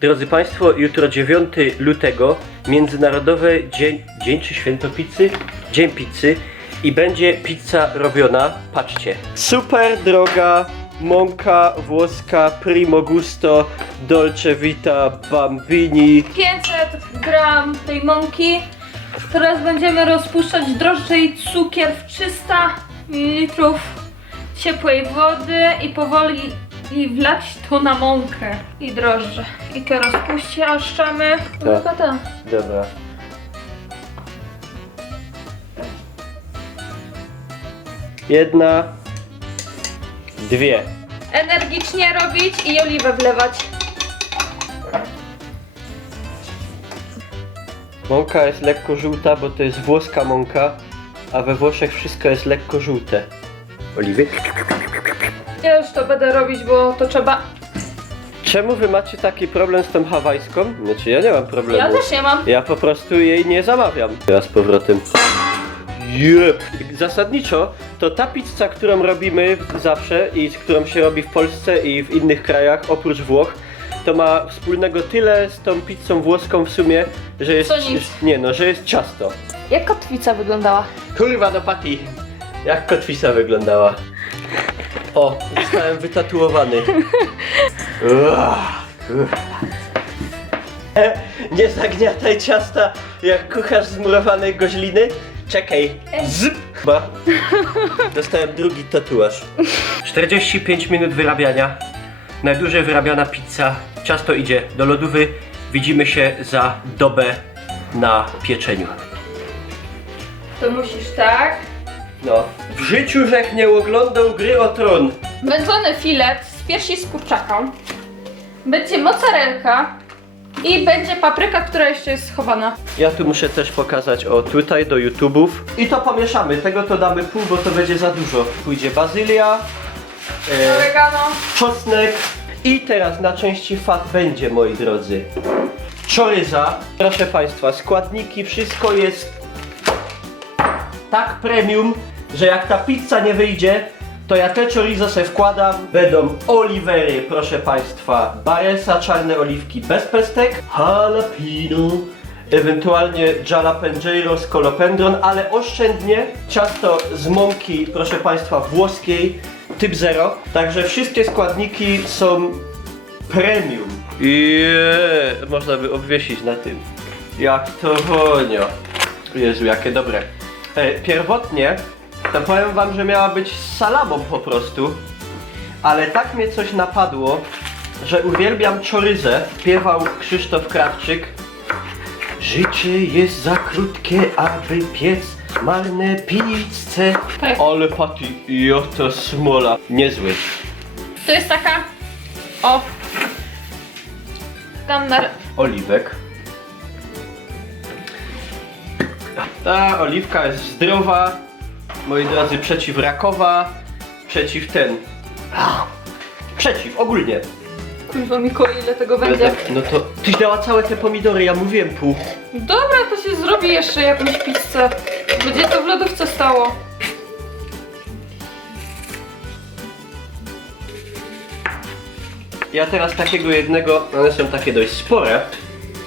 Drodzy Państwo, jutro 9 lutego, Międzynarodowy Dzień czy Święto Pizzy? Dzień Pizzy i będzie pizza robiona, patrzcie, super droga mąka włoska Primo Gusto Dolce Vita Bambini. 500 gram tej mąki. Teraz będziemy rozpuszczać drożdże i cukier w 300 ml ciepłej wody i powoli wlać to na mąkę i drożdże. I to rozpuściaszczamy. Tylko to. Dobra. Jedna, dwie. Energicznie robić i oliwę wlewać. Mąka jest lekko żółta, bo to jest włoska mąka, a we Włoszech wszystko jest lekko żółte. Oliwy? Ja już to będę robić, bo to trzeba. Czemu wy macie taki problem z tą hawajską? Znaczy ja nie mam problemu. Ja też nie mam. Ja po prostu jej nie zamawiam. Teraz z powrotem. Jep. Zasadniczo to ta pizza, którą robimy zawsze i którą się robi w Polsce i w innych krajach oprócz Włoch, to ma wspólnego tyle z tą pizzą włoską w sumie, że jest... Co nic. Nie no, że jest ciasto. Jak kotwica wyglądała? Kurwa do pati. Jak kotwica wyglądała. O, zostałem wytatuowany. Nie zagniataj ciasta jak kucharz z murowanej goźliny. Czekaj. Zp. Dostałem drugi tatuaż. 45 minut wyrabiania. Najdłużej wyrabiana pizza. Ciasto idzie do lodówy. Widzimy się za dobę na pieczeniu. To musisz tak. No. W życiu żech nie oglądał Gry o Tron. Wędzony filet z piersi z kurczaka. Będzie mozzarelka i będzie papryka, która jeszcze jest schowana. Ja tu muszę też pokazać, o tutaj do YouTube'ów. I to pomieszamy, tego to damy pół, bo to będzie za dużo. Pójdzie bazylia, Oregano. czosnek i teraz na części fat będzie, moi drodzy. Czoryza, proszę Państwa, składniki, wszystko jest tak premium, że jak ta pizza nie wyjdzie, to ja te chorizo se wkładam. Będą oliwery, proszę Państwa, Baresa, czarne oliwki bez pestek, jalapeno, ewentualnie jalapeno z kolopendron, ale oszczędnie. Ciasto z mąki, proszę Państwa, włoskiej, typ 0. Także wszystkie składniki są premium. Można by obwiesić na tym. Jak to wonio. Jezu, jakie dobre. Pierwotnie to powiem wam, że miała być z salamą po prostu, ale tak mnie coś napadło, że uwielbiam czoryzę. Śpiewał Krzysztof Krawczyk. Życie jest za krótkie, aby piec marne pizze. Tak. Ale Patty, to smola. Niezły. To jest taka. O. Tam na. Oliwek. Ta oliwka jest zdrowa, moi drodzy, przeciwrakowa, przeciw, ogólnie. Kurwa Mikołaj, ile tego będzie? No to tyś dała całe te pomidory, ja mówiłem pół. Dobra, to się zrobi jeszcze jakąś pizzę. Będzie to w lodówce stało. Ja teraz takiego jednego, one są takie dość spore.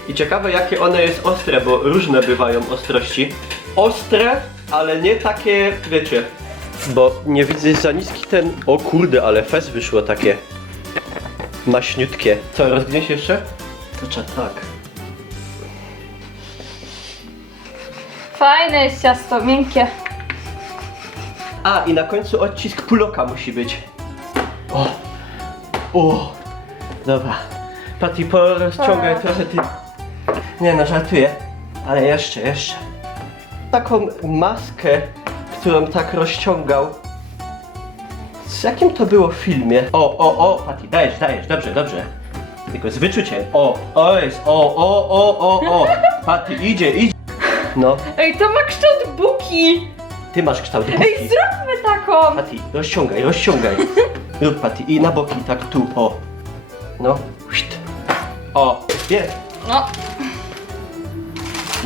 I ciekawe jakie one jest ostre, bo różne bywają ostrości. Ostre, ale nie takie, wiecie. Bo nie widzę za niski ten... O kurde, ale fez wyszło takie maśniutkie. Co, rozgniesz jeszcze? To trzeba tak. Fajne jest ciasto, miękkie. A, i na końcu odcisk puloka musi być. O, dobra. Patty, porozciągaj trochę ty... Nie no, żartuję. Ale jeszcze. Taką maskę, którą tak rozciągał. Z jakim to było w filmie? O, Patty, dajesz, dobrze. Tylko z wyczuciem. O. Patty, idzie. No, Ej, to ma kształt buki. ty masz kształt Ej, buki. zróbmy taką. Patty, rozciągaj. Rób, Patty, i na boki, tak tu, o. No, o, jest. No.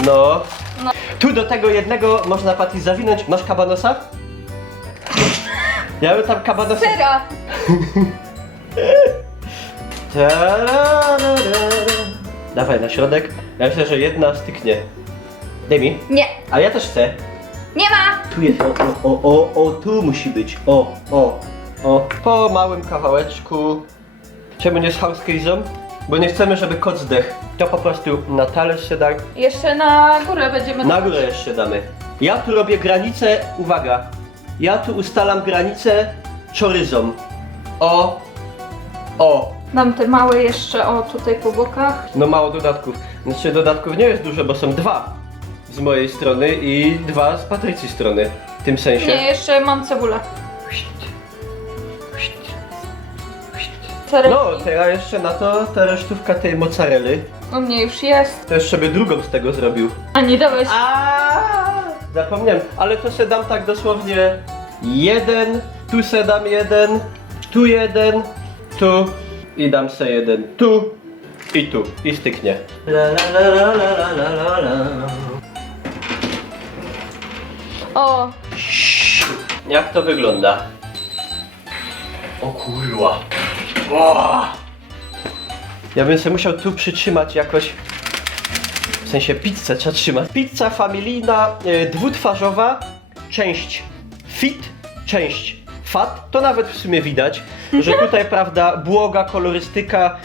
No. Tu do tego jednego można, Patty, zawinąć. Masz kabanosa? Ja bym tam kabanosa... Sera. Ta-ra-ra-ra-ra. Dawaj na środek. Ja myślę, że jedna styknie. Daj mi. Nie. A ja też chcę. Nie ma! Tu jest, o, tu musi być. O. Po małym kawałeczku. Czemu nie z housecase'ą? Bo nie chcemy, żeby kot zdechł. To po prostu na talerz się daj. Jeszcze na górę będziemy... Na górę jeszcze damy. Ja tu robię granicę, uwaga. Ja tu ustalam granicę chorizo. O. Dam te małe jeszcze, o, tutaj po bokach. No mało dodatków. Znaczy dodatków nie jest dużo, bo są 2 z mojej strony i 2 z Patrycji strony. W tym sensie. Nie, jeszcze mam cebulę. No, teraz jeszcze na to ta resztówka tej mozzarelli. U mnie już jest. To jeszcze by drugą z tego zrobił. A nie dałeś. Zapomniałem, ale to se dam tak dosłownie jeden, tu se dam jeden, tu jeden, tu i dam se jeden, tu i styknie. La la la la la la la la. O, Jak to wygląda? O kurwa. Ła. Ja bym sobie musiał tu przytrzymać jakoś. W sensie pizzę trzeba trzymać. Pizza familijna, dwutwarzowa, część fit, część fat. To nawet w sumie widać, że tutaj, prawda, błoga kolorystyka,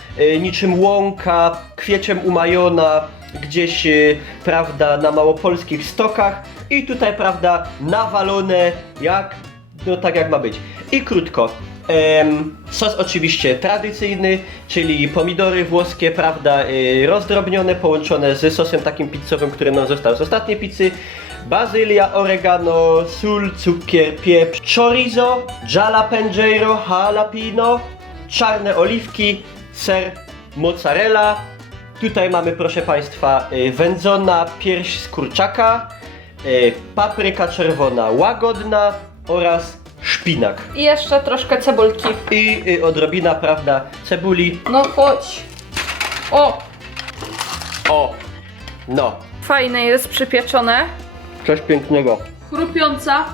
niczym łąka, kwieciem umajona, gdzieś, prawda, na małopolskich stokach. I tutaj, prawda, nawalone jak, no tak jak ma być. I krótko. Sos oczywiście tradycyjny, czyli pomidory włoskie, prawda, rozdrobnione, połączone z sosem takim pizzowym, który nam został z ostatniej pizzy. Bazylia, oregano, sól, cukier, pieprz, chorizo, jalapeno, czarne oliwki, ser, mozzarella. Tutaj mamy, proszę Państwa, wędzona pierś z kurczaka, papryka czerwona łagodna oraz szpinak. i jeszcze troszkę cebulki. I odrobina, prawda, cebuli. No chodź. No, Fajne jest przypieczone. coś pięknego. Chrupiąca.